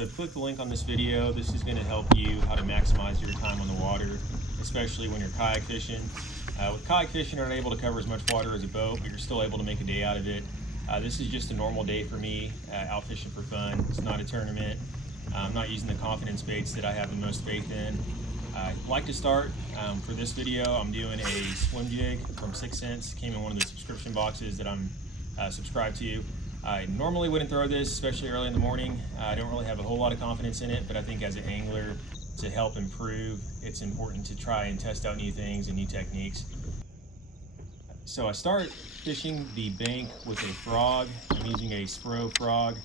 So click the link on this video. This is going to help you how to maximize your time on the water, especially when you're kayak fishing. With kayak fishing, you're not able to cover as much water as a boat, but you're still able to make a day out of it. This is just a normal day for me, out fishing for fun. It's not a tournament. I'm not using the confidence baits that I have the most faith in. I'd like to start, for this video, I'm doing a swim jig from 6 cents. Came in one of the subscription boxes that I'm subscribed to. I normally wouldn't throw this, especially early in the morning. I don't really have a whole lot of confidence in it, but I think as an angler, to help improve, it's important to try and test out new things and new techniques. So I start fishing the bank with a frog. I'm using a Spro frog.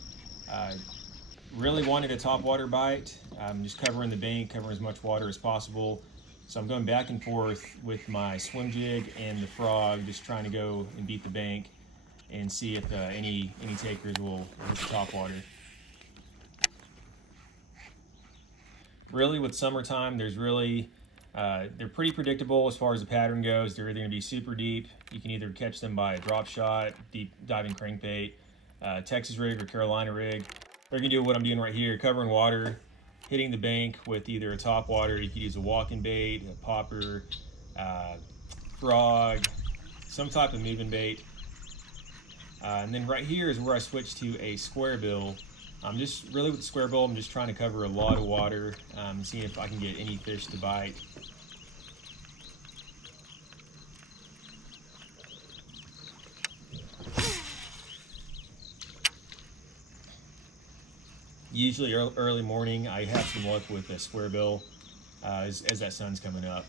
Really wanted a topwater bite. I'm just covering the bank, covering as much water as possible. So I'm going back and forth with my swim jig and the frog, just trying to go and beat the bank and see if any takers will hit the topwater. Really, with summertime, they're pretty predictable as far as the pattern goes. They're either going to be super deep. You can either catch them by a drop shot, deep diving crankbait, Texas rig or Carolina rig. They're going to do what I'm doing right here, covering water, hitting the bank with either a topwater. You could use a walking bait, a popper, frog, some type of moving bait. And then right here is where I switch to a square bill. I'm just really with the square bill, I'm just trying to cover a lot of water, seeing if I can get any fish to bite. Usually early morning, I have some luck with a square bill as that sun's coming up.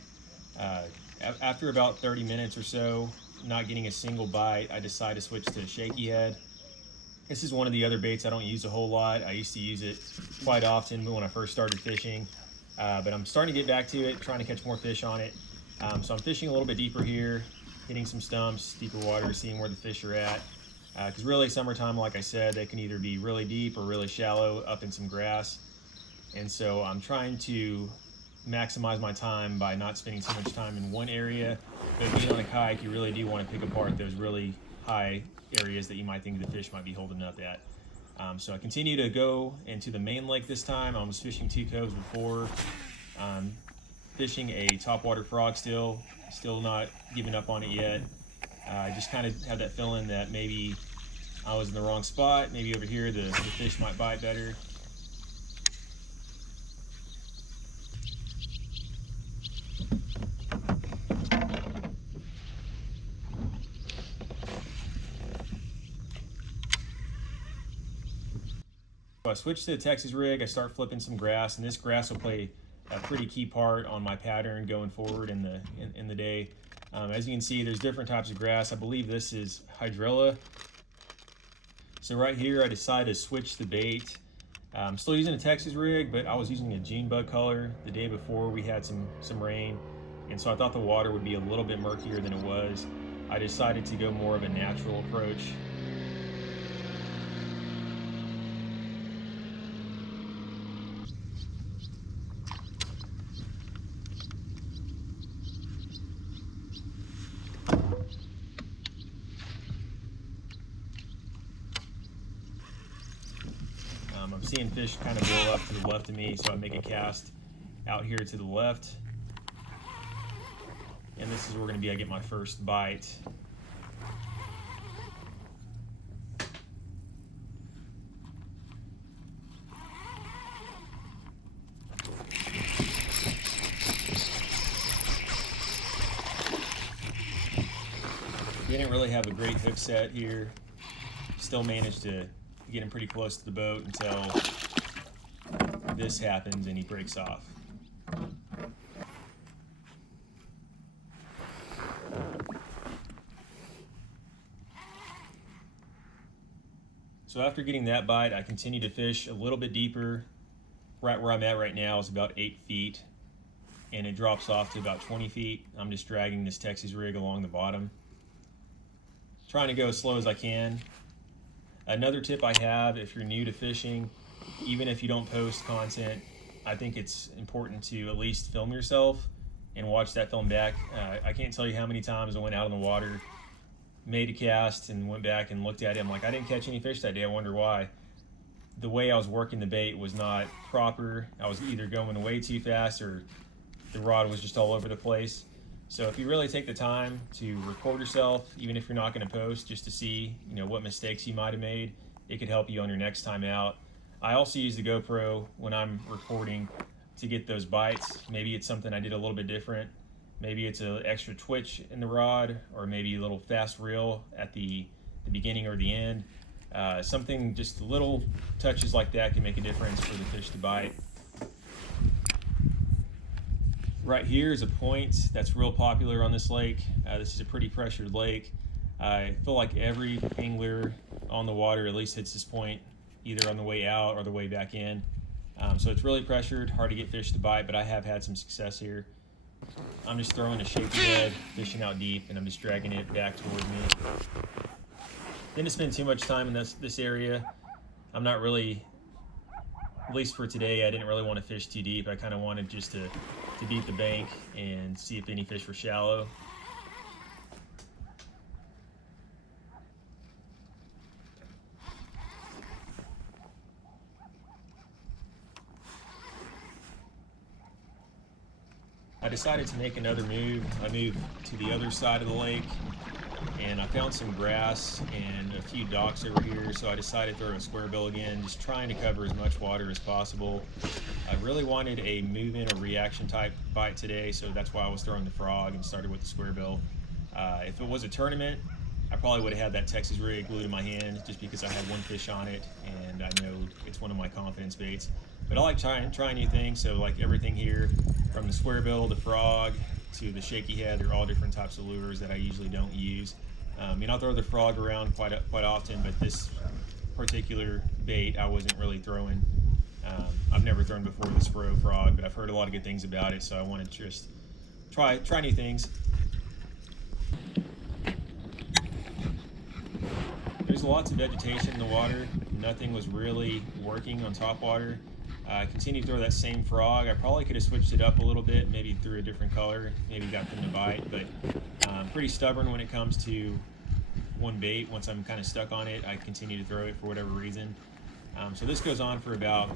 After about 30 minutes or so, not getting a single bite, I decide to switch to shaky head. This is one of the other baits I don't use a whole lot. I used to use it quite often when I first started fishing, but I'm starting to get back to it, trying to catch more fish on it. So I'm fishing a little bit deeper here, hitting some stumps, deeper water, seeing where the fish are at. Because really summertime, like I said, they can either be really deep or really shallow up in some grass. And so I'm trying to maximize my time by not spending too much time in one area. But being on a kayak, you really do want to pick apart those really high areas that you might think the fish might be holding up at. So I continue to go into the main lake this time. I was fishing 2 coves before. Fishing a topwater frog still not giving up on it yet. I just kind of have that feeling that maybe I was in the wrong spot. Maybe over here the fish might bite better. So I switch to the Texas rig, I start flipping some grass, and this grass will play a pretty key part on my pattern going forward in the day. As you can see, there's different types of grass. I believe this is hydrilla. So right here, I decided to switch the bait. I'm still using a Texas rig, but I was using a June bug color. The day before, we had some rain, and so I thought the water would be a little bit murkier than it was. I decided to go more of a natural approach. I'm seeing fish kind of blow up to the left of me, so I make a cast out here to the left. And this is where we're going to be. I get my first bite. Didn't really have a great hook set here. Still managed to get him pretty close to the boat until this happens and he breaks off. So after getting that bite, I continue to fish a little bit deeper. Right where I'm at right now is about 8 feet, and it drops off to about 20 feet. I'm just dragging this Texas rig along the bottom, trying to go as slow as I can. Another tip I have, if you're new to fishing, even if you don't post content, I think it's important to at least film yourself and watch that film back. I can't tell you how many times I went out on the water, made a cast, and went back and looked at it. I'm like, I didn't catch any fish that day. I wonder why. the way I was working the bait was not proper. I was either going way too fast or the rod was just all over the place. So if you really take the time to record yourself, even if you're not going to post, just to see, what mistakes you might have made, it could help you on your next time out. I also use the GoPro when I'm recording to get those bites. Maybe it's something I did a little bit different. Maybe it's an extra twitch in the rod, or maybe a little fast reel at the beginning or the end. Something, just little touches like that can make a difference for the fish to bite. Right here is a point that's real popular on this lake. This is a pretty pressured lake. I feel like every angler on the water at least hits this point, either on the way out or the way back in. So it's really pressured, hard to get fish to bite, but I have had some success here. I'm just throwing a shaky head, fishing out deep, and I'm just dragging it back towards me. Didn't spend too much time in this area. I'm not really, at least for today, I didn't really want to fish too deep. I kind of wanted just to beat the bank and see if any fish were shallow. I decided to make another move. I moved to the other side of the lake and I found some grass and a few docks over here, so I decided to throw a square bill again, just trying to cover as much water as possible. I really wanted a move-in or reaction type bite today, so that's why I was throwing the frog and started with the square bill. If it was a tournament, I probably would have had that Texas rig glued in my hand just because I had one fish on it and I know it's one of my confidence baits. But I like trying new things, so like everything here, from the square bill, the frog, to the shaky head, they're all different types of lures that I usually don't use. I'll throw the frog around quite often, but this particular bait I wasn't really throwing. I've never thrown before the Spro frog, but I've heard a lot of good things about it, so I wanted to just try new things. There's lots of vegetation in the water. Nothing was really working on top water. I continued to throw that same frog. I probably could have switched it up a little bit, maybe threw a different color, maybe got them to bite, but I'm pretty stubborn when it comes to one bait. Once I'm kind of stuck on it, I continue to throw it for whatever reason. So this goes on for about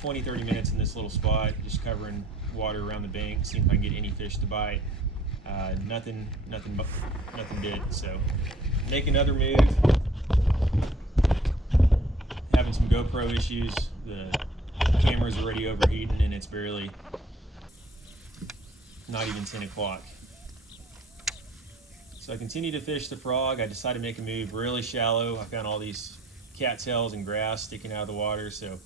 20-30 minutes in this little spot, just covering water around the bank, seeing if I can get any fish to bite. Nothing did, so make another move. Having some GoPro issues. The camera's already overheating and it's barely, not even 10 o'clock. So I continue to fish the frog. I decided to make a move really shallow. I found all these cattails and grass sticking out of the water, so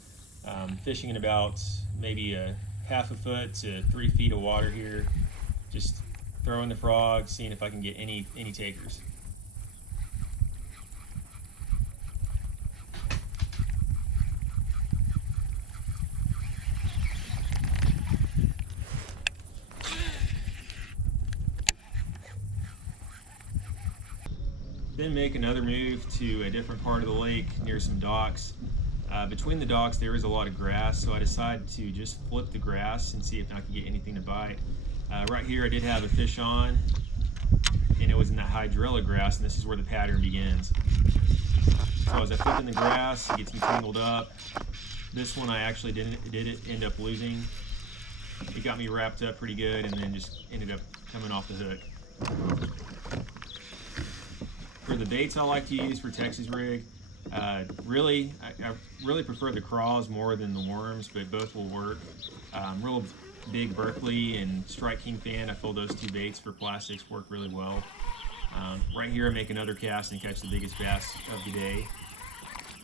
fishing in about maybe a half a foot to 3 feet of water here, just throwing the frog, seeing if I can get any takers. Then make another move to a different part of the lake near some docks. Between the docks there is a lot of grass, so I decided to just flip the grass and see if I could get anything to bite. Right here I did have a fish on, and it was in that hydrilla grass, and this is where the pattern begins. So as I flip in the grass, it gets me tangled up. This one I actually did end up losing. It got me wrapped up pretty good and then just ended up coming off the hook. For the baits I like to use for Texas rig, I really prefer the craws more than the worms, but both will work. Real big Berkeley and Strike King fan. I feel those two baits for plastics work really well. Right here I make another cast and catch the biggest bass of the day,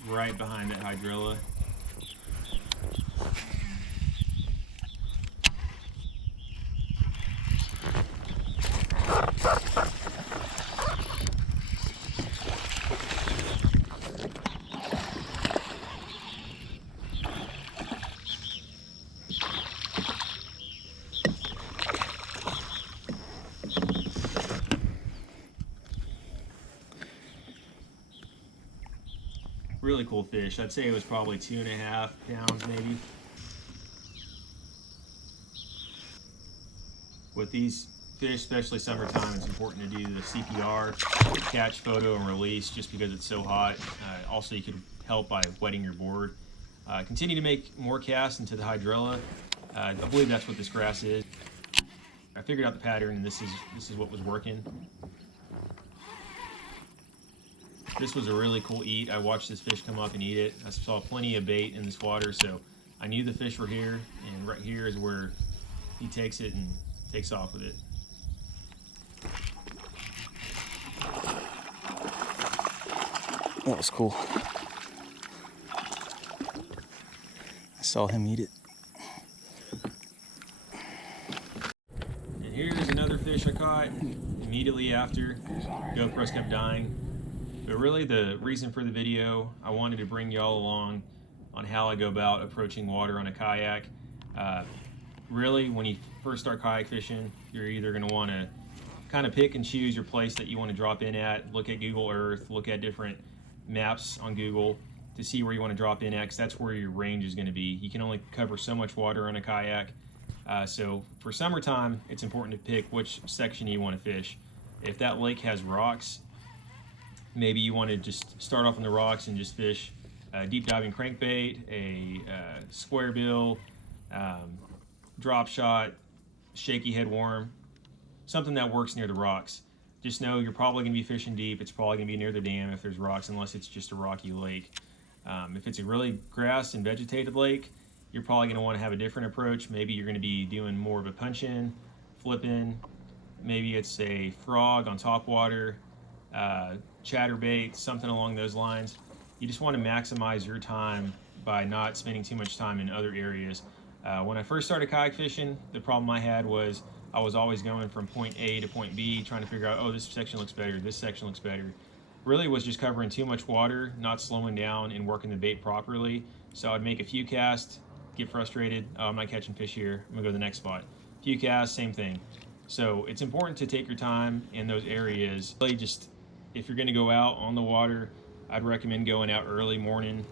right behind that hydrilla. Really cool fish. I'd say it was probably 2.5 pounds maybe. With these fish, especially summertime, it's important to do the CPR, catch, photo, and release, just because it's so hot. Also, you could help by wetting your board. Continue to make more casts into the hydrilla. I believe that's what this grass is. I figured out the pattern, and this is what was working. This was a really cool eat. I watched this fish come up and eat it. I saw plenty of bait in this water, so I knew the fish were here, and right here is where he takes it and takes off with it. That was cool. I saw him eat it. And here's another fish I caught immediately after. GoPros kept dying. But really the reason for the video, I wanted to bring y'all along on how I go about approaching water on a kayak. Really, when you first start kayak fishing, you're either going to want to kind of pick and choose your place that you want to drop in at, look at Google Earth, look at different maps on Google to see where you want to drop in at, because that's where your range is going to be. You can only cover so much water on a kayak. So for summertime, it's important to pick which section you want to fish. If that lake has rocks, maybe you want to just start off on the rocks and just fish a deep diving crankbait, a square bill, drop shot, shaky head worm, something that works near the rocks. Just know you're probably going to be fishing deep. It's probably going to be near the dam if there's rocks, unless it's just a rocky lake. If it's a really grass and vegetated lake, you're probably going to want to have a different approach. Maybe you're going to be doing more of a punch-in, flip-in. Maybe it's a frog on top water, chatterbait, something along those lines. You just want to maximize your time by not spending too much time in other areas. When I first started kayak fishing, the problem I had was I was always going from point A to point B, trying to figure out, oh, this section looks better, this section looks better. Really was just covering too much water, not slowing down and working the bait properly. So I'd make a few casts, get frustrated, oh, I'm not catching fish here, I'm gonna go to the next spot. Few casts, same thing. So it's important to take your time in those areas. Really just, if you're gonna go out on the water, I'd recommend going out early morning.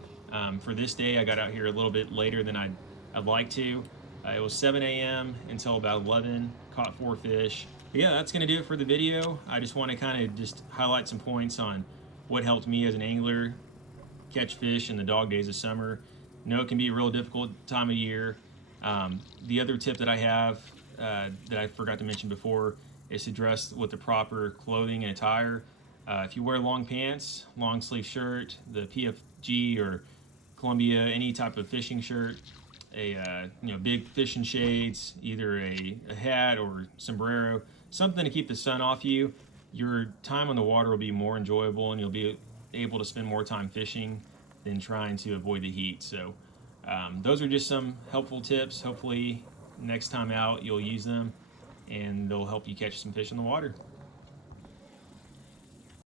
For this day, I got out here a little bit later than I'd like to. It was 7 a.m. until about 11, caught 4 fish. But yeah, that's gonna do it for the video. I just wanna kind of just highlight some points on what helped me as an angler catch fish in the dog days of summer. I know it can be a real difficult time of year. The other tip that I have that I forgot to mention before is to dress with the proper clothing and attire. If you wear long pants, long sleeve shirt, the PFG or Columbia, any type of fishing shirt, big fishing shades, either a hat or sombrero, something to keep the sun off you, your time on the water will be more enjoyable and you'll be able to spend more time fishing than trying to avoid the heat. So those are just some helpful tips. Hopefully next time out you'll use them and they'll help you catch some fish in the water.